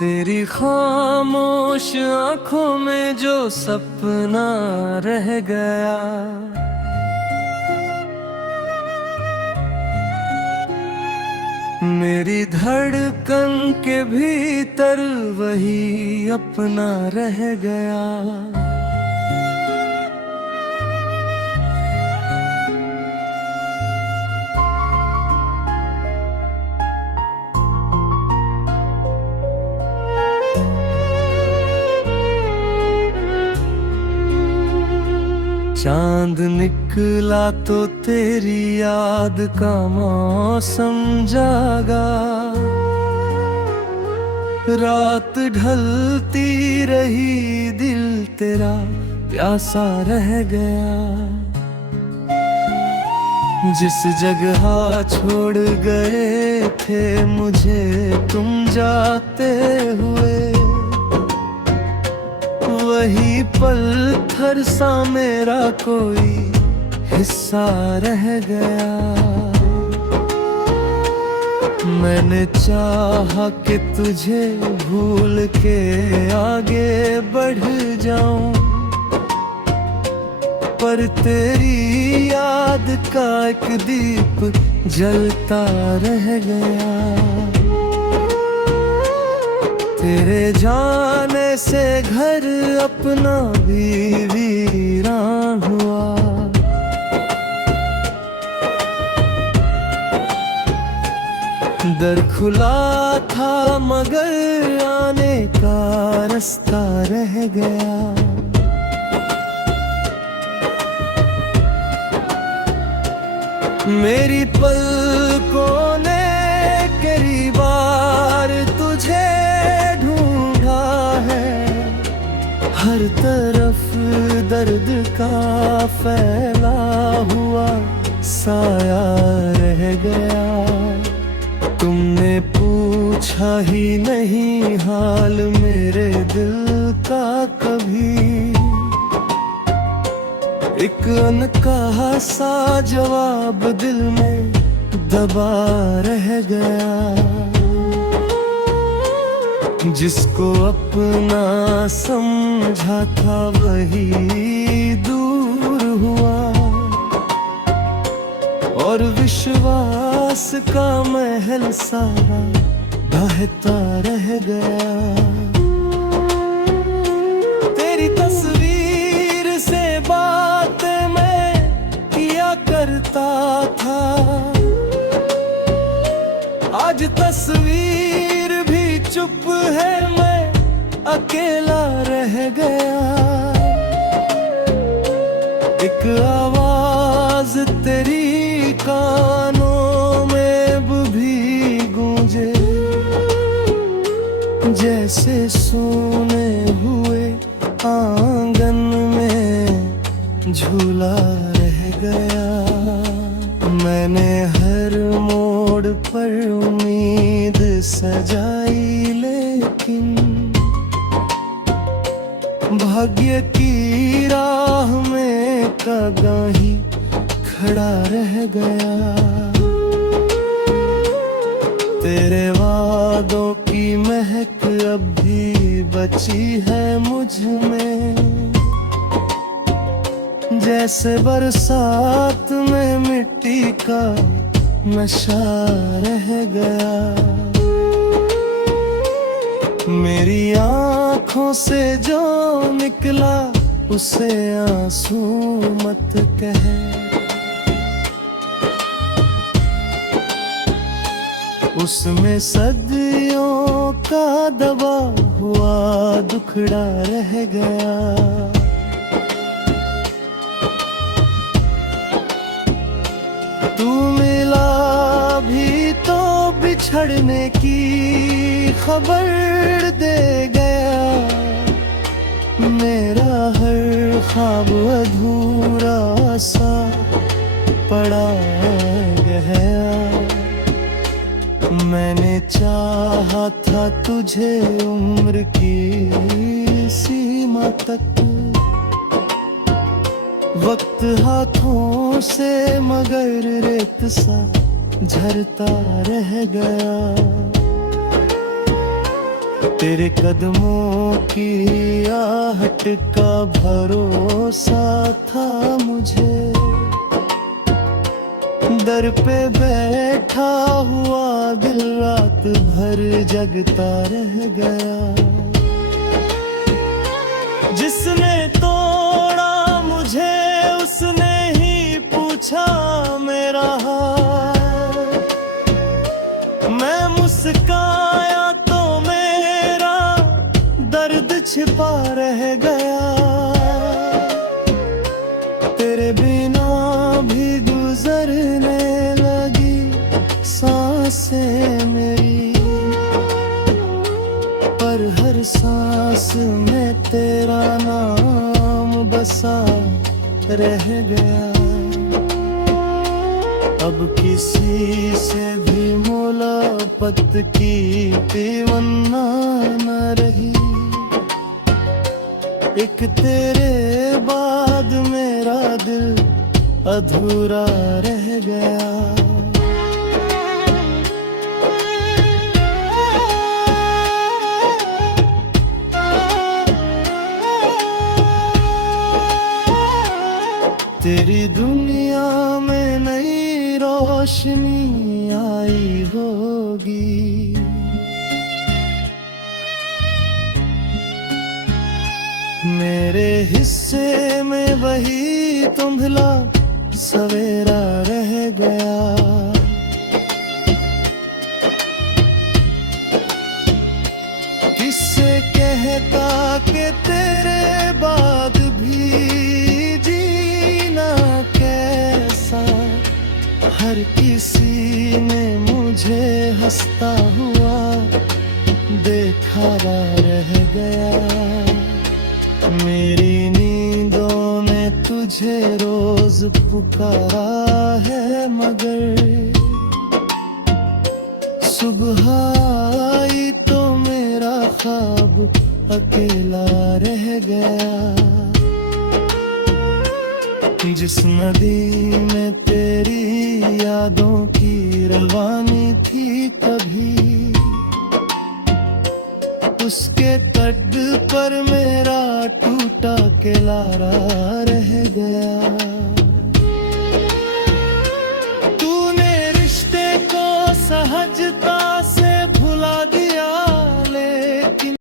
तेरी खामोश आंखों में जो सपना रह गया, मेरी धड़कन के भीतर वही अपना रह गया। चांद निकला तो तेरी याद का मौसम जागा, रात ढलती रही दिल तेरा प्यासा रह गया। जिस जगह छोड़ गए थे मुझे तुम जाते हुए, वही पत्थर सा मेरा कोई हिस्सा रह गया। मैंने चाहा कि तुझे भूल के आगे बढ़ जाऊं, पर तेरी याद का एक दीप जलता रह गया। तेरे जाने से घर अपना भी वीरान हुआ। दर खुला था मगर आने का रास्ता रह गया। मेरी पलकों ने कई बार तुझे ढूंढा है, हर तरफ दर्द का फैला हुआ साया रह गया। तुमने पूछा ही नहीं हाल मेरे दिल का कभी, एक अनकहा सा जवाब दिल में दबा रह गया। जिसको अपना समझा था वही दूर हुआ, और विश्वास का महल सारा ढहता रह गया। तेरी तस्वीर से बात मैं किया करता था, आज तस्वीर भी चुप है, मैं अकेला रह गया। एक आवाज तेरी कानों में भी गूंजे, जैसे सोने हुए आंगन में झूला रह गया। मैंने हर मोड़ पर उम्मीद सजाई, लेकिन भाग्य की राह में कगाही खड़ा रह गया। तेरे वादों की महक अब भी बची है मुझ में, जैसे बरसात में मिट्टी का नशा रह गया। मेरी आँखों से जो निकला उसे आंसू मत कह, उसमें सदियों का दबा हुआ दुखड़ा रह गया। तू मिला भी तो बिछड़ने की खबर दे गया, मेरा हर ख्वाब अधूरा सा पड़ा गया। मैंने चाहा था तुझे उम्र की सीमा तक, वक्त हाथों से मगर रेत सा झरता रह गया। तेरे कदमों की आहट का भरोसा था मुझे, दर पे बैठा हुआ दिल रात भर जगता रह गया। जिसने तोड़ा मुझे उसने ही पूछा मेरा हाल, मैं मुस्काया तो मेरा दर्द छिपा रह गया। तेरे बिना भी गुजरने लगी सांसें मेरी, पर हर सांस में तेरा नाम बसा रह गया। अब किसी से भी मुलाकात की तमन्ना न रही, एक तेरे बाद मेरा दिल अधूरा रह गया। तेरी दुनिया में नई रोशनी आई होगी, मेरे हिस्से में वही धुंधला सवेरा रह गया। किससे कहता कि तेरे बाद भी जीना कैसा, हर किसी ने मुझे हंसता हुआ देखा रह गया। मेरी नींदों ने तुझे रोज पुकारा है, मगर सुबह आई तो मेरा ख्वाब अकेला रह गया। जिस नदी में तेरी यादों की रवानी थी कभी, उसके तट पर मेरा टूटा किनारा रह गया। तूने रिश्ते को सहजता